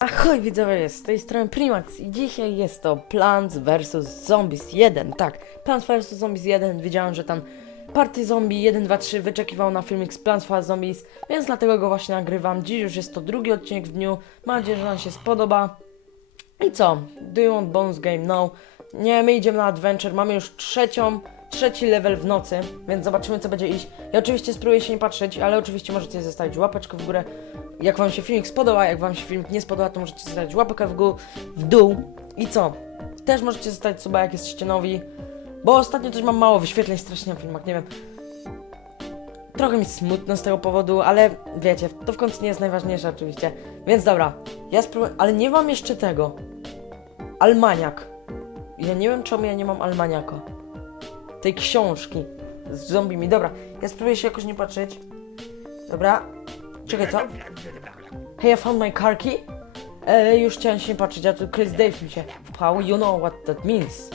Ahoj widzowie, z tej strony Primax i dzisiaj jest to Plants vs Zombies 1, tak, Plants vs Zombies 1, wiedziałem, że tam Party Zombie 1, 2, 3 wyczekiwał na filmik z Plants vs Zombies, więc dlatego go właśnie nagrywam, dziś już jest to drugi odcinek w dniu, mam nadzieję, że wam się spodoba. I co, do you want bonus game? No, nie, my idziemy na adventure, mamy już trzecią, trzeci level w nocy, więc zobaczymy co będzie iść, ja oczywiście spróbuję się nie patrzeć, ale oczywiście możecie zostawić łapeczkę w górę, jak wam się filmik spodoba, jak wam się filmik nie spodoba, to możecie zostawić łapkę w, gó- w dół. I co? Też możecie zostawić suba, jak jesteście nowi. Bo ostatnio też mam mało wyświetleń strasznie na filmach, nie wiem. Trochę mi smutno z tego powodu, ale wiecie, to w końcu nie jest najważniejsze oczywiście. Więc dobra, ja spróbuję, ale nie mam jeszcze tego. Almaniak. Ja nie wiem czemu ja nie mam Almaniaka. Tej książki z zombimi. Dobra, ja spróbuję się jakoś nie patrzeć. Dobra. Czekaj, co? Hey, I found my car key. E, już chciałem się nie patrzeć, a tu Chris Dave mi się wpchał. You know what that means.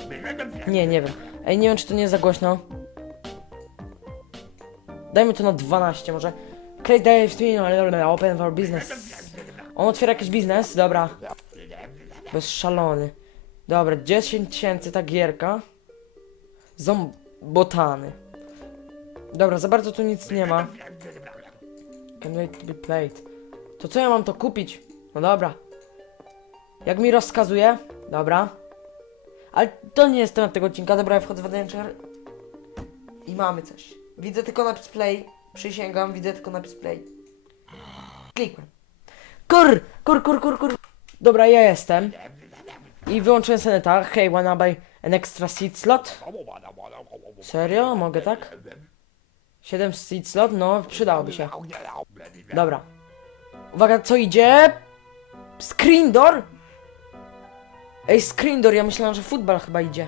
Nie, nie wiem. Ej, nie wiem, czy to nie jest za głośno. Dajmy to na 12 może. Chris Dave, Twin, open for business. On otwiera jakiś biznes, dobra. Bez szalony. Dobra, 10 tysięcy ta gierka. Zombotany. Dobra, za bardzo tu nic nie ma. Can wait to be played. To co ja mam to kupić? No dobra. Jak mi rozkazuje? Dobra. Ale to nie jest temat tego odcinka. Dobra, ja wchodzę w adventure. I mamy coś. Widzę tylko napis play. Przysięgam, widzę tylko napis play. Klikłem. Kur, kur, kur, kur, kur. Dobra, ja jestem. I wyłączyłem seneta. Hey, wanna buy an extra seat slot? Serio? Mogę tak? 7 seat slot? No, przydałoby się. Dobra. Uwaga, co idzie? Screen door? Ej, screen door, ja myślałem, że futbol chyba idzie.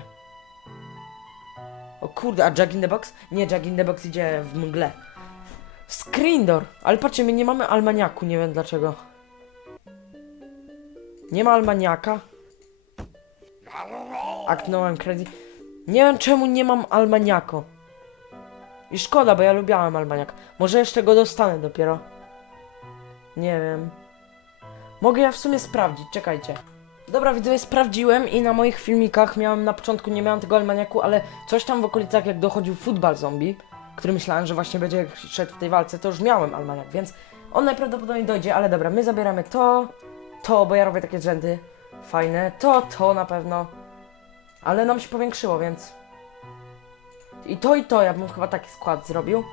O kurde, a Jack in the Box? Nie, Jack in the Box idzie w mgle. Screen door. Ale patrzcie, my nie mamy Almaniaku, nie wiem dlaczego. Nie ma Almaniaka. One crazy. Nie wiem czemu nie mam Almaniako. I szkoda, bo ja lubiałem Almaniak. Może jeszcze go dostanę dopiero. Nie wiem. Mogę ja w sumie sprawdzić, czekajcie. Dobra, widzowie, sprawdziłem i na moich filmikach miałem na początku, nie miałem tego Almaniaku, ale coś tam w okolicach, jak dochodził futbal zombie, który myślałem, że właśnie będzie szedł w tej walce, to już miałem Almaniak, więc on najprawdopodobniej dojdzie, ale dobra, my zabieramy to, to, bo ja robię takie rzędy fajne, to, to na pewno, ale nam się powiększyło, więc i to i to, ja bym chyba taki skład zrobił.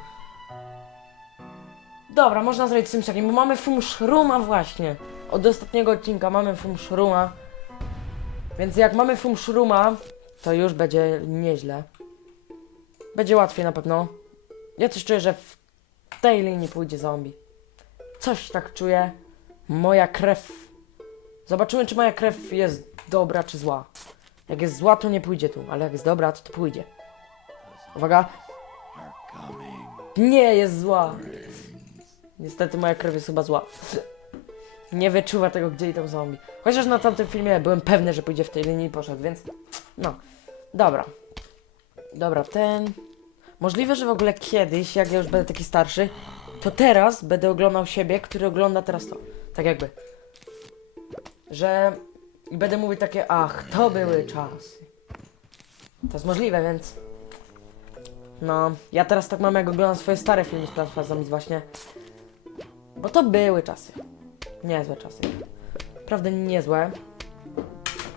Dobra, można zrobić z tym bo mamy Fumshruma właśnie. Od ostatniego odcinka mamy Fumshruma. Więc jak mamy Fumshruma, to już będzie nieźle. Będzie łatwiej na pewno. Ja coś czuję, że w tej linii pójdzie zombie. Coś tak czuję. Moja krew. Zobaczymy, czy moja krew jest dobra, czy zła. Jak jest zła, to nie pójdzie tu, ale jak jest dobra, to, to pójdzie. Uwaga. Nie, jest zła. Niestety moja krew jest chyba zła. Nie wyczuwa tego, gdzie idą zombie. Chociaż na tamtym filmie byłem pewny, że pójdzie w tej linii i poszedł, więc... No. Dobra. Dobra, ten... Możliwe, że w ogóle kiedyś, jak ja już będę taki starszy, to teraz będę oglądał siebie, który ogląda teraz to. Tak jakby. Że... I będę mówił takie, ach, to były czasy. To jest możliwe, więc... No, ja teraz tak mam, jak oglądam swoje stare filmy z. Zombies właśnie. Bo to były czasy. Niezłe czasy. Naprawdę niezłe.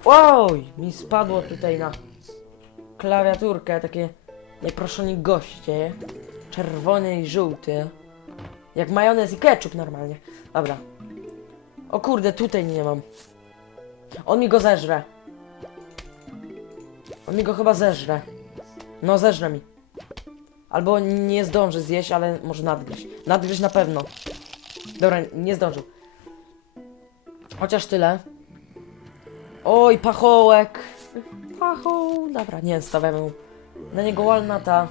Oj, mi spadło tutaj na klawiaturkę takie nieproszeni goście. Czerwony i żółty. Jak majonez i ketchup normalnie. Dobra. O kurde, tutaj nie mam. On mi go zeżre. On mi go chyba zeżre. No, zeżre mi. Albo nie zdąży zjeść, ale może nadgryźć. Nadgryźć na pewno. Dobra, nie zdążył. Chociaż tyle. Oj, pachołek. Pachoł. Dobra, nie, stawiamy na niego walnata.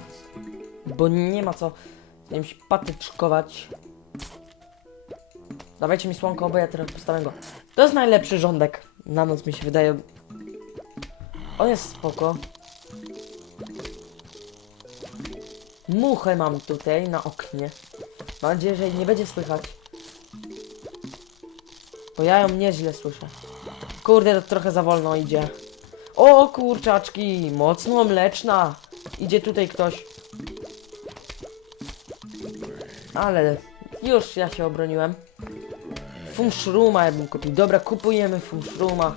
Bo nie ma co z nim się patyczkować. Dawajcie mi słonko, bo ja teraz postawię go. To jest najlepszy rządek. Na noc mi się wydaje. On jest spoko. Muchę mam tutaj na oknie. Mam nadzieję, że jej nie będzie słychać. Bo ja ją nieźle słyszę. Kurde, to trochę za wolno idzie. O kurczaczki, mocno mleczna. Idzie tutaj ktoś. Ale już ja się obroniłem. Funszruma ja bym kupił. Dobra, kupujemy funszruma.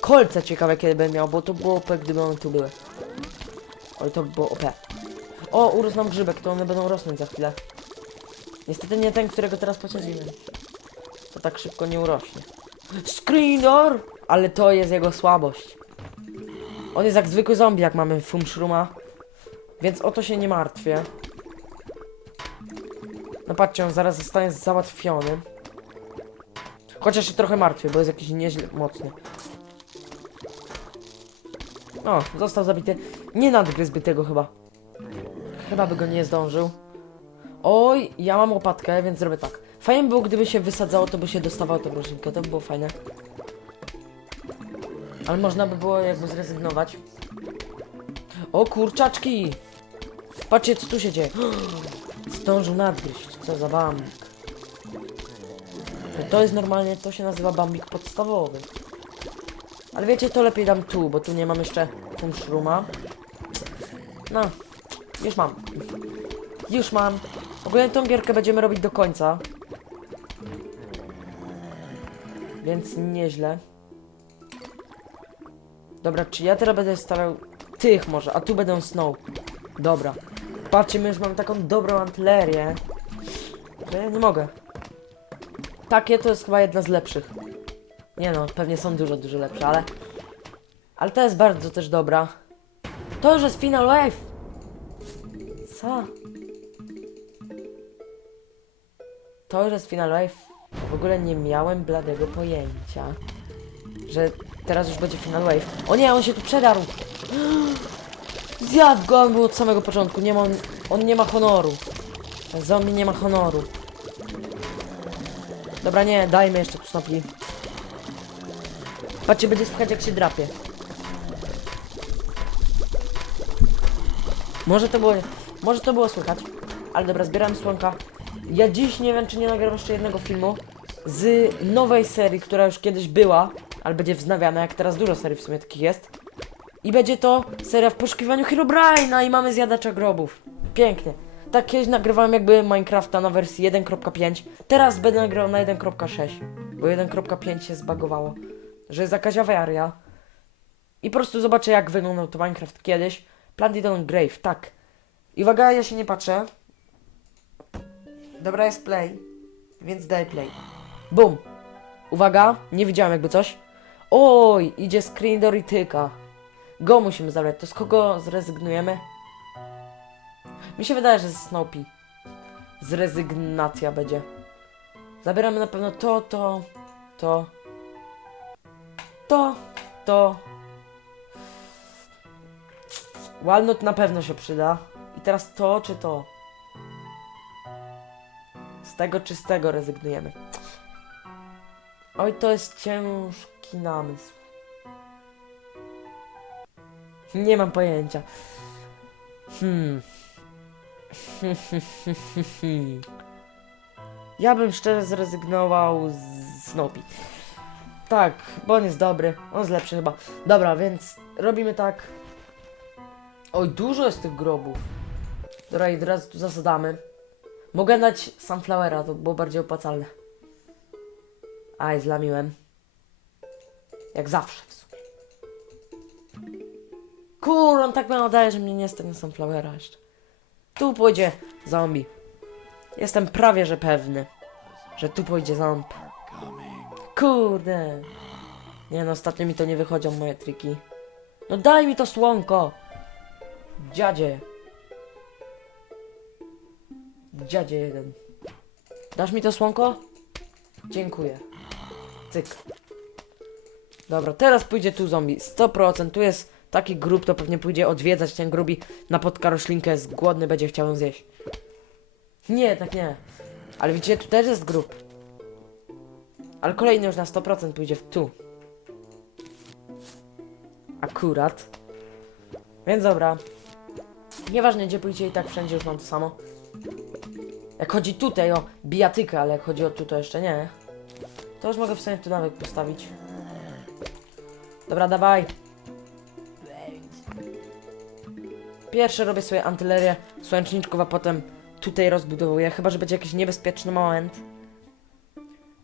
Kolce ciekawe kiedy bym miał, bo to było OP, gdyby one tu były. Oj, to by było OP. O, urósł nam grzybek, to one będą rosnąć za chwilę. Niestety nie ten, którego teraz pociągniemy. To tak szybko nie urośnie. Screener! Ale to jest jego słabość. On jest jak zwykły zombie, jak mamy Fumshruma. Więc o to się nie martwię. No patrzcie, on zaraz zostanie załatwiony. Chociaż się trochę martwię, bo jest jakiś nieźle mocny. O, został zabity. Nie nadgryzłby tego chyba. Chyba by go nie zdążył. Oj, ja mam łopatkę, więc zrobię tak. Fajnie by było, gdyby się wysadzało, to by się dostawało tą roślinkę. To by było fajne. Ale można by było jakby zrezygnować. O kurczaczki! Patrzcie, co tu się dzieje. Zdążył nadgryźć. Co za To jest normalnie, to się nazywa bambik podstawowy. Ale wiecie, to lepiej dam tu, bo tu nie mam jeszcze funszruma. No, już mam. Już mam. Ogólnie tą gierkę będziemy robić do końca. Więc nieźle. Dobra, czy ja teraz będę stawiał tych może, a tu będą snow. Dobra. Patrzcie, my już mamy taką dobrą artylerię. Że ja nie mogę. Takie to jest chyba jedna z lepszych. Nie no, pewnie są dużo, dużo lepsze, ale... Ale to jest bardzo też dobra. To już jest final wave! Co? To już jest final wave. W ogóle nie miałem bladego pojęcia, że teraz już będzie final wave. O nie, on się tu przedarł! Zjadł go, on był od samego początku. Nie ma, on, on nie ma honoru. Zombie nie ma honoru. Dobra, nie, dajmy jeszcze tu snopli. Patrzcie, będzie słychać jak się drapie. Może to było, może to było słychać. Ale dobra, zbieram słonka. Ja dziś nie wiem, czy nie nagram jeszcze jednego filmu z nowej serii, która już kiedyś była, ale będzie wznawiana, jak teraz dużo serii w sumie takich jest. I będzie to seria w poszukiwaniu Herobrine'a i mamy zjadacza grobów. Pięknie. Tak kiedyś nagrywałem jakby Minecrafta na wersji 1.5. Teraz będę nagrywał na 1.6, bo 1.5 się zbagowało. Że jest jakaś awaria. I po prostu zobaczę jak wyglądał to Minecraft kiedyś. Planted on Grave, tak. I uwaga, ja się nie patrzę. Dobra, jest play, więc daj play. Bum. Uwaga, nie widziałem jakby coś. Oj, idzie screen do Rityka. Go musimy zabrać. To z kogo zrezygnujemy? Mi się wydaje, że Snoopy. Zrezygnacja będzie. Zabieramy na pewno to, to, to, to, to. Walnut na pewno się przyda. I teraz to czy to? Z tego czy z tego rezygnujemy? Oj, to jest ciężki namysł. Nie mam pojęcia. Hmm. Ja bym szczerze zrezygnował z Snoopy. Tak, bo on jest dobry. On jest lepszy chyba. Dobra, więc robimy tak. Oj, dużo jest tych grobów. Dobra, i teraz tu zasadamy. Mogę dać Sunflowera, to było bardziej opłacalne. Aj, zlamiłem. Jak zawsze w sumie. Kur, on tak mało daje, że mnie nie stanie Sunflowera jeszcze. Tu pójdzie zombie. Jestem prawie, że pewny, że tu pójdzie ząb. Kurde. Nie no, ostatnio mi to nie wychodzą moje triki. No daj mi to słonko. Dziadzie. Dziadzie jeden. Dasz mi to słonko? Dziękuję. Cyk. Dobra, teraz pójdzie tu zombie. 100%. Tu jest taki grób, to pewnie pójdzie odwiedzać ten grubi. Napotka roślinkę, jest głodny, będzie chciał ją zjeść. Nie, tak nie. Ale widzicie, tu też jest grób. Ale kolejny już na 100% pójdzie w tu. Akurat. Więc dobra. Nieważne gdzie pójdzie i tak wszędzie już mam to samo. Jak chodzi tutaj o bijatykę, ale jak chodzi o tu to jeszcze nie. To już mogę w sumie tu nawet postawić. Dobra, dawaj. Pierwsze robię sobie antylerię słoneczniczków, a potem tutaj rozbudowuję, chyba że będzie jakiś niebezpieczny moment.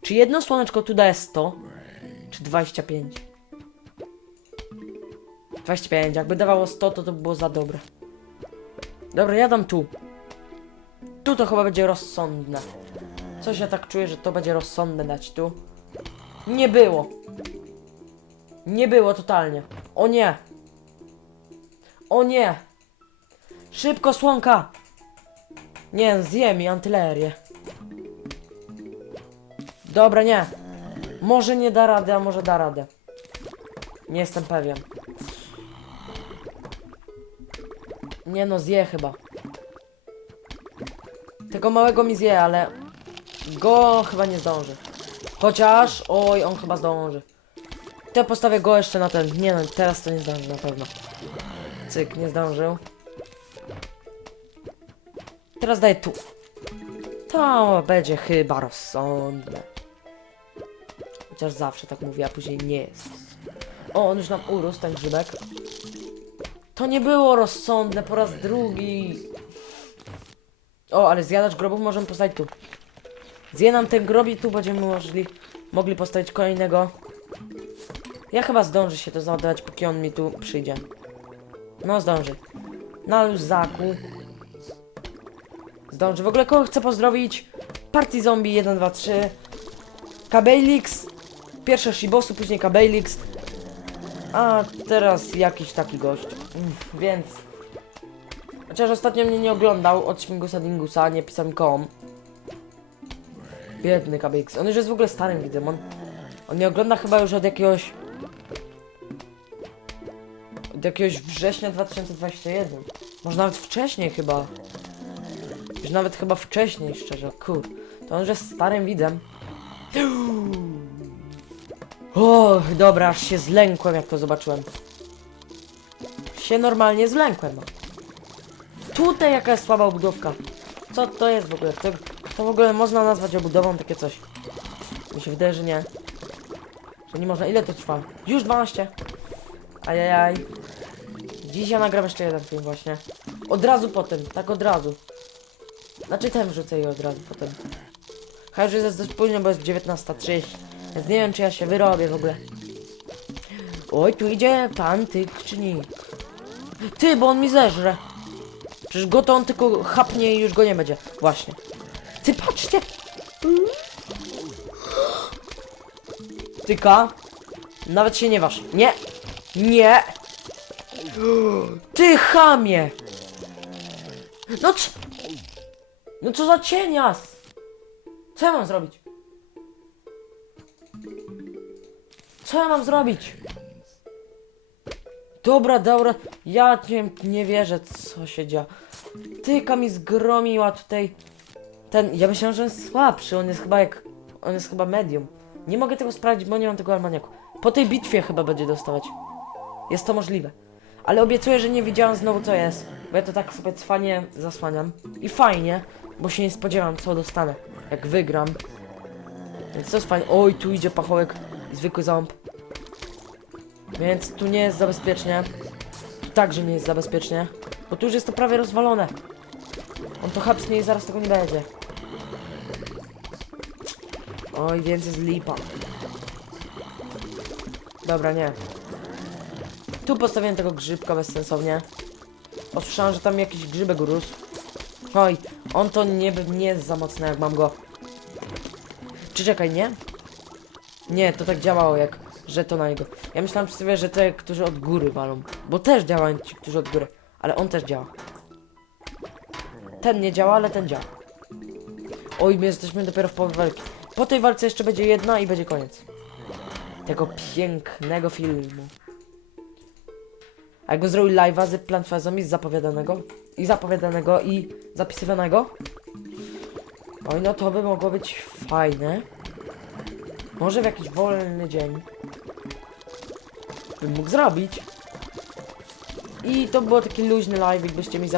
Czy jedno słoneczko tu daje 100? Czy 25? 25, jakby dawało 100, to to by było za dobre. Dobra, ja dam tu. Tu to chyba będzie rozsądne. Coś ja tak czuję, że to będzie rozsądne dać tu. Nie było. Nie było totalnie. O nie. O nie. Szybko, słonka. Nie, zje mi antylerię. Dobra, nie. Może nie da rady, a może da radę. Nie jestem pewien. Nie no, zje chyba. Tego małego mi zje, ale go chyba nie zdąży. Chociaż, oj, on chyba zdąży. To postawię go jeszcze na ten. Nie no, teraz to nie zdąży na pewno. Cyk, nie zdążył. Teraz daję tu. To będzie chyba rozsądne. Chociaż zawsze tak mówię, a później nie jest. O, on już nam urósł, ten grzybek. To nie było rozsądne po raz drugi. O, ale zjadacz grobów możemy postawić tu. Zje nam ten grob i tu będziemy możli, mogli postawić kolejnego. Ja chyba zdążę się to załadować, póki on mi tu przyjdzie. No, zdąży. Na luzaku. Zdąży. W ogóle kogo chcę pozdrowić? Party Zombie 1, 2, 3. Kabelix. Pierwsze Shibosu, później Kabelix. A teraz jakiś taki gość. Mm, Więc. Chociaż ostatnio mnie nie oglądał od Śmigusa Dingusa, nie pisał mi kom. Biedny KBX. On już jest w ogóle starym widzem. On, on nie ogląda chyba już od jakiegoś. Od jakiegoś września 2021. Może nawet wcześniej chyba. Już nawet chyba wcześniej, szczerze. Kur. To on już jest starym widzem. O, dobra, aż się zlękłem jak to zobaczyłem. Się normalnie zlękłem. No. Tutaj jaka jest słaba obudówka. Co to jest w ogóle? To, to w ogóle można nazwać obudową takie coś. Mi się wydaje, że nie. Że nie można. Ile to trwa? Już 12. Ajajaj. Dziś ja nagram jeszcze jeden film właśnie. Od razu potem, tak od razu. Znaczy ten wrzucę i od razu potem. Już jest dość późno, bo jest 19.30. Więc nie wiem, czy ja się wyrobię w ogóle. Oj, tu idzie pan tykcznik. Ty, bo on mi zeżre. Przecież go to on tylko chapnie i już go nie będzie. Właśnie. Ty, patrzcie! Tyka. Nawet się nie waż. Nie! Nie! Ty chamie! No c... No co za cienias! Co ja mam zrobić? Co ja mam zrobić? Dobra, dobra, ja nie, nie wierzę, co się dzieje. Tyka mi zgromiła tutaj. Ten, ja myślałem, że on jest słabszy, on jest chyba jak, on jest chyba medium. Nie mogę tego sprawdzić, bo nie mam tego almaniaku. Po tej bitwie chyba będzie dostawać. Jest to możliwe. Ale obiecuję, że nie widziałam znowu co jest. Bo ja to tak sobie cwanie zasłaniam. I fajnie, bo się nie spodziewam co dostanę, jak wygram. Więc to jest fajne. Oj, tu idzie pachołek, zwykły ząb. Więc tu nie jest zabezpiecznie. Tu także nie jest zabezpiecznie. Bo tu już jest to prawie rozwalone. On to chapsnie i zaraz tego nie będzie. Oj, więc jest lipa. Dobra, nie. Tu postawiłem tego grzybka bezsensownie. Posłyszałem, że tam jakiś grzybek urósł. Oj, on to nie, nie jest za mocny, jak mam go. Czy czekaj, nie? Nie, to tak działało jak, że to na niego. Ja myślałem sobie, że te, którzy od góry walą. Bo też działają ci, którzy od góry. Ale on też działa. Ten nie działa, ale ten działa. Oj, my jesteśmy dopiero w połowie walki. Po tej walce jeszcze będzie jedna i będzie koniec. Tego pięknego filmu. A jakby zrobił live'a z Plant zapowiadanego i zapowiadanego i zapisywanego. Oj, no to by mogło być fajne. Może w jakiś wolny dzień Bym mógł zrobić. I to było taki luźny live, jakbyście mi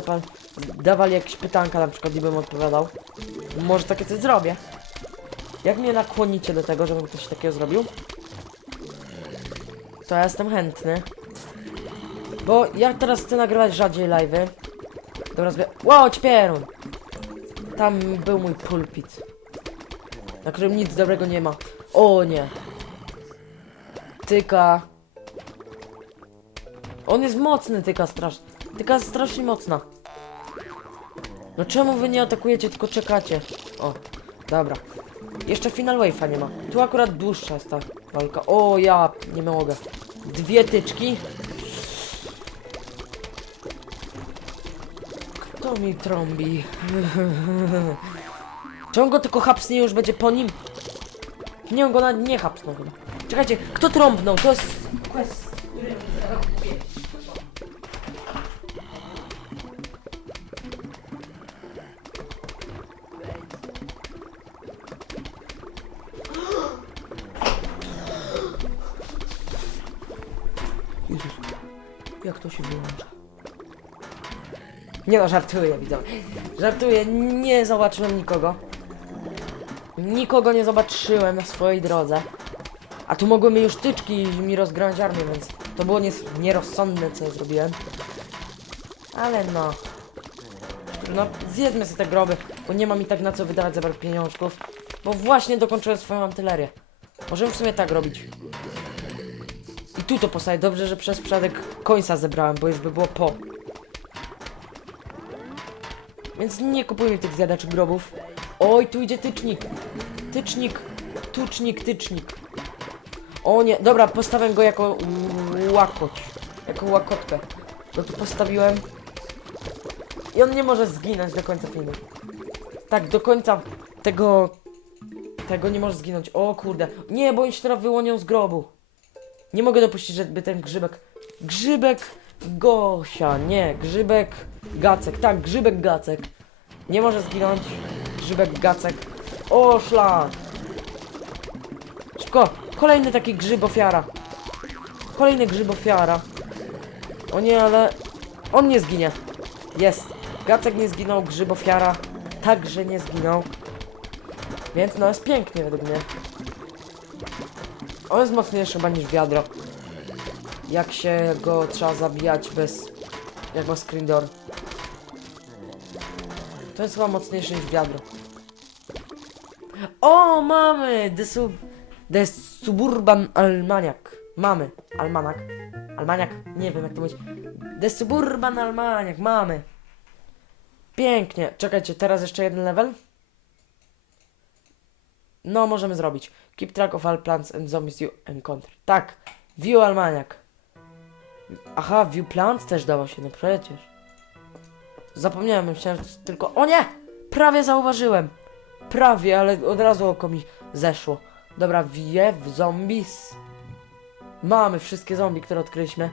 dawali jakieś pytanka na przykład i bym odpowiadał. Może takie coś zrobię. Jak mnie nakłonicie do tego, żebym coś takiego zrobił, to ja jestem chętny. Bo ja teraz chcę nagrywać rzadziej live'y. Dobra, zbie... Wow, ćpierun! Tam był mój pulpit. Na którym nic dobrego nie ma. O nie. Tyka. On jest mocny, tyka strasznie. Tyka jest strasznie mocna. No czemu wy nie atakujecie, tylko czekacie? O, dobra. Jeszcze Final Wave'a nie ma. Tu akurat dłuższa jest ta walka. O, ja nie mogę. Dwie tyczki. Kto mi trąbi? Czy go tylko hapsnie już będzie po nim? Nie, on go nawet nie hapsnął chyba. Czekajcie, kto trąbnął? To jest quest, Nie no, żartuję, widzę. Żartuję, nie zobaczyłem nikogo. Nikogo nie zobaczyłem na swojej drodze. A tu mogły mi już tyczki mi rozgrać armię, więc to było nierozsądne, co zrobiłem. Ale no. No, zjedzmy sobie te groby, bo nie ma mi tak na co wydawać za bardzo pieniążków. Bo właśnie dokończyłem swoją artylerię. Możemy w sumie tak robić. I tu to postawię. Dobrze, że przez przypadek końca zebrałem, bo już by było po. Więc nie kupujmy tych zjadaczy grobów. Oj, tu idzie tycznik. Tycznik. Tucznik, tycznik. O nie, dobra, postawię go jako łakoć. Jako łakotkę. Go tu postawiłem. I on nie może zginąć do końca filmu. Tak, do końca tego... Tego nie może zginąć. O kurde. Nie, bo się teraz wyłonią z grobu. Nie mogę dopuścić, żeby ten grzybek... Grzybek Gosia, nie, grzybek Gacek, tak, grzybek Gacek. Nie może zginąć. Grzybek Gacek. O, szlak. Szybko, kolejny taki grzyb ofiara. Kolejny grzyb ofiara. O nie, ale on nie zginie. Jest. Gacek nie zginął, grzyb ofiara także nie zginął. Więc no jest pięknie według mnie. On jest mocniejszy chyba niż wiadro. Jak się go trzeba zabijać bez... Jak ma screen door. To jest chyba mocniejszy niż wiadro. O, mamy! The, sub... The Suburban Almaniak. Mamy. Almanak. Almaniak? Nie wiem jak to mówić. The Suburban Almaniak. Mamy. Pięknie. Czekajcie, teraz jeszcze jeden level? No, możemy zrobić. Keep track of all plants and zombies you encounter. Tak. View Almaniak. Aha, view plants też dało się, no przecież. Zapomniałem, myślałem, że tylko... O nie! Prawie zauważyłem. Prawie, ale od razu oko mi zeszło. Dobra, wiew zombies. Mamy wszystkie zombie, które odkryliśmy.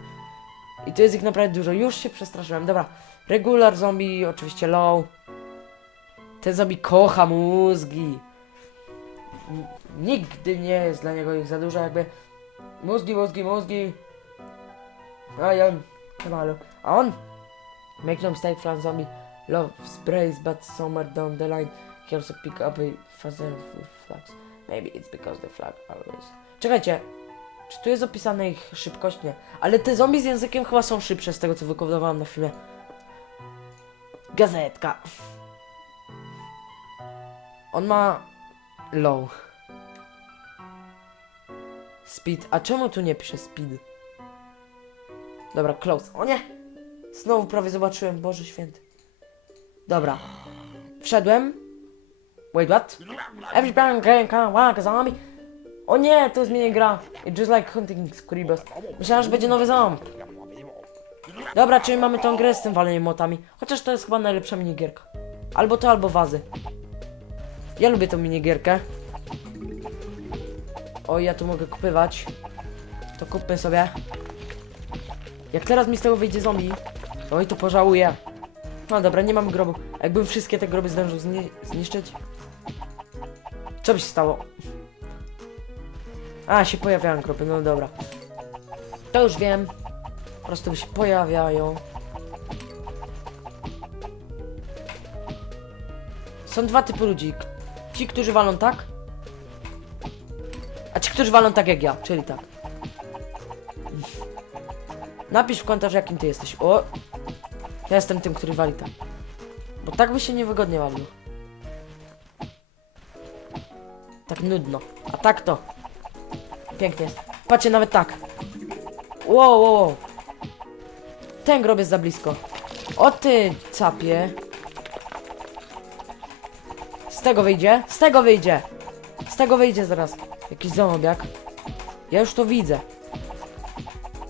I to jest ich naprawdę dużo. Już się przestraszyłem. Dobra, regular zombie, oczywiście low. Ten zombie kocha mózgi. Nigdy nie jest dla niego ich za dużo, jakby mózgi, mózgi, mózgi. A halo. A on? Make no mistake, Flan zombie loves brace, but somewhere down the line he also pick up a faster flags. Maybe it's because the flag always... Czekajcie, czy tu jest opisana ich szybkość? Nie. Ale te zombie z językiem chyba są szybsze z tego, co wykodowałam na filmie. Gazetka. On ma low. Speed. A czemu tu nie pisze speed? Dobra, close. O nie! Znowu prawie zobaczyłem, Boże święty. Dobra. Wszedłem. Wait, what? Every plan can come walk zombie. O nie, to zmieni gra. It's just like hunting scribbles. Myślałem, że będzie nowy ząb. Dobra, czyli mamy tą grę z tym waleniem młotami. Chociaż to jest chyba najlepsza minigierka. Albo to, albo wazy. Ja lubię tą minigierkę. O, ja tu mogę kupywać. To kupmy sobie. Jak teraz mi z tego wyjdzie zombie, oj, to pożałuję. No dobra, nie mamy grobu. A jakbym wszystkie te groby zdążył zni zniszczyć? Co by się stało? A, się pojawiają groby, no dobra. To już wiem. Po prostu się pojawiają. Są dwa typy ludzi. Ci, którzy walą tak którzy walą tak jak ja, czyli tak. Napisz w komentarzu, jakim ty jesteś. O! Ja jestem tym, który wali tak. Bo tak by się niewygodnie walił. Tak nudno. A tak to. Pięknie jest. Patrzcie, nawet tak. Wow, wow, wow. Ten grob jest za blisko. O ty, capie. Z tego wyjdzie? Z tego wyjdzie! Z tego wyjdzie zaraz. Jakiś zombiak. Ja już to widzę.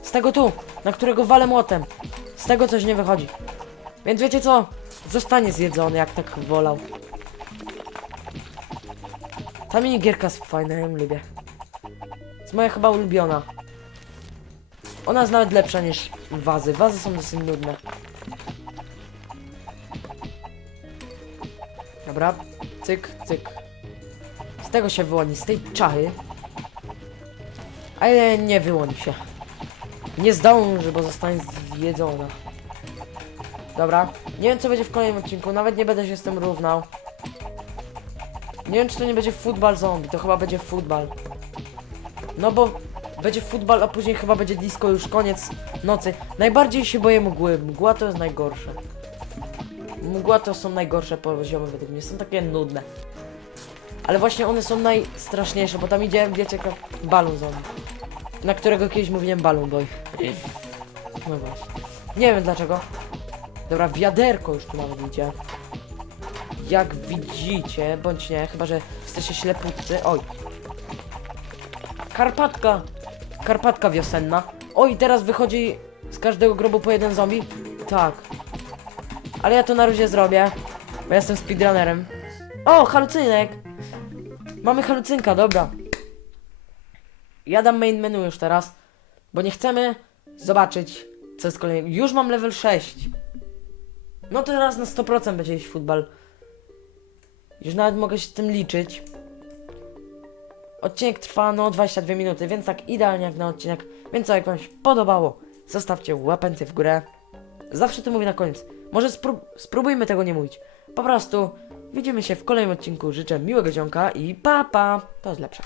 Z tego tu, na którego walę młotem. Z tego coś nie wychodzi. Więc wiecie co? Zostanie zjedzony, jak tak wolał. Ta minigierka jest fajna, ja ją lubię. Jest moja chyba ulubiona. Ona jest nawet lepsza niż wazy. Wazy są dosyć nudne. Dobra, cyk, cyk. Z tego się wyłoni, z tej czachy. Ale nie wyłoni się. Nie zdąży, bo zostanie zjedzona. Dobra, nie wiem co będzie w kolejnym odcinku, nawet nie będę się z tym równał. Nie wiem czy to nie będzie futbal zombie, to chyba będzie futbal. No bo będzie futbal, a później chyba będzie disco, już koniec nocy. Najbardziej się boję mgły, mgła to jest najgorsze. Mgła to są najgorsze poziomy według mnie, są takie nudne. Ale właśnie one są najstraszniejsze, bo tam idzie, wiecie, jak balon zombie. Na którego kiedyś mówiłem balon boy. No właśnie. Nie wiem dlaczego. Dobra, wiaderko już tu nawet idzie. Jak widzicie, bądź nie, chyba że jesteście śleputcy. Oj. Karpatka. Karpatka wiosenna. Oj, teraz wychodzi z każdego grobu po jeden zombie. Tak. Ale ja to na razie zrobię, bo ja jestem speedrunnerem. O, halucynek! Mamy halucynka, dobra. Ja dam main menu już teraz, bo nie chcemy zobaczyć, co jest kolejnego. Już mam level 6. No to teraz na 100% będzie iść futbal. Już nawet mogę się z tym liczyć. Odcinek trwa no 22 minuty, więc tak idealnie jak na odcinek. Więc co, jak wam się podobało, zostawcie łapencję w górę. Zawsze to mówię na koniec. Może spró- spróbujmy tego nie mówić. Po prostu widzimy się w kolejnym odcinku. Życzę miłego dzionka i pa pa. To jest lepsze.